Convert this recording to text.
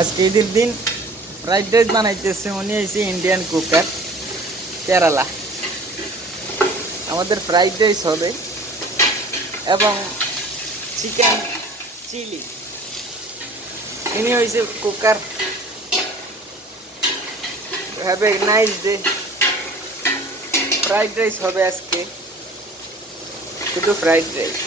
আজকে ঈদের দিন ফ্রাইড রাইস বানাইতেছে, উনি হয়েছে ইন্ডিয়ান কুকার কেরালা। আমাদের ফ্রাইড রাইস হবে এবং চিকেন চিলি। ইনি হয়েছে cooker. Have a nice day. Fried rice হবে আজকে, শুধু ফ্রাইড রাইস।